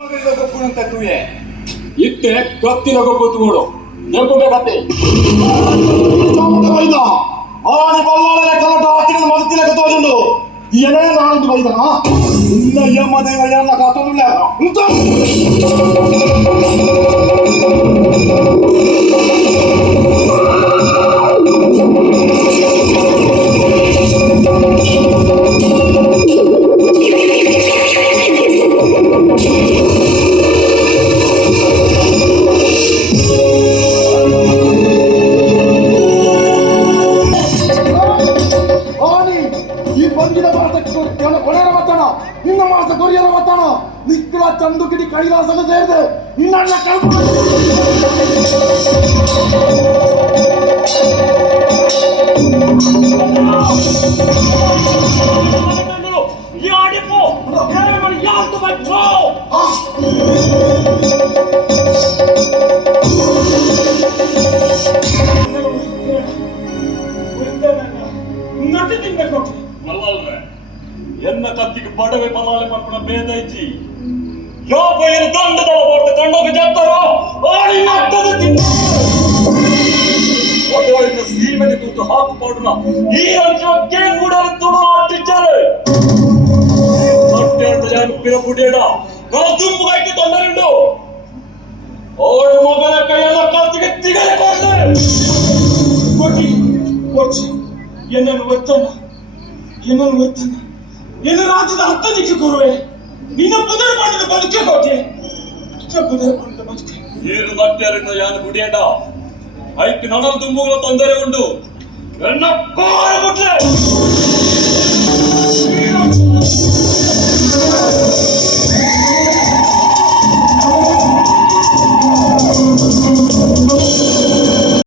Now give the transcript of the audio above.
ಗೊಬ್ಬುನಂತ ತೂಯೆ. ಇತ್ತೆ ಕತ್ತಿನ ಗೊಬ್ಬು ತೂಡು ನೆಂಪುಬೇಕತ್ತೆ ಬೈದ ಆಡಿ ಬಲ್ಲಾಳನೆ ಕಲಟ ಹಾಕಿದ ಮಗತಿನ ಕತ್ತೋಜುಂಡು ಏನೇ ನಾನೊಂದು ಬೈದ ಇಲ್ಲ ಯಮ್ಮ ದೇವ ಯಾರನ್ನ ಕಾತೋದಿಲ್ಲ ಉಂಟು ನಿನ್ನ ಮಾಸ ಕೊರಿಯರ ನಿಕ್ಕಿಲ ಚಂದು ಕಿಡಿ ಕೈಲಾಸಲು ಸೇರಿದೆ ನಿನ್ನ ಏನ ಎನ್ನ ಪಲಾಲೆ ಪರ್ಪಣ ಭೇದ ಇಜ್ಜಿ ಯೋ ಬೈರು ದಂಡದ ಬೋರ್ತೆ ದಂಡೋಗ ಜತ್ತರೋ ಆಡಿ ನಟ್ಟದ ತಿನ್ನ. ಸೀಮೆನೆ ಸೀಮೆಗೆ ತುತ್ತು ಹಾಕು ಪಾಡುನ. ಈ ಅಂಚಕ್ಕೆ ಕೂಡ ತುಡು ಆಟಿದ್ದಾರೆ ನಟ್ಟೆಂತ ಜಾನ ಪಿರಪುಡೇಡ ನಾ ದುಂಬು ಹಾಕಿ ತೊಂದರೆಂಡು. ಓಡು ಮಗನ ಕೈಯೆಲ್ಲ ಕತ್ತಿಗೆ ತಿಗಲೆ ಕೊಡ್ತಾರೆ ಕೊಟ್ಟಿ ಕೊಚ್ಚಿ ಎನ್ನನ್ನು ಒತ್ತನ ಎನ್ನನ್ನು ಒತ್ತನ ಎನ್ನ ರಾಜ್ಯದ ಹತ್ತ ನಿಕ್ಕೆ ಕೊರುವೆ ನಿನ್ನ ಪುದರ್ ಮಾಡಿದ ಬದುಕೆ ಕೊಟ್ಟೆ ಏನು ನಟ್ಟ್ಯಾರಿಂದ ಯಾನು ಗುಡಿಯೇಡ ಐಕ್ ನಡಲ್ ತುಂಬುಗಳ ತೊಂದರೆ ಉಂಟು. ಎನ್ನ ಕೋರ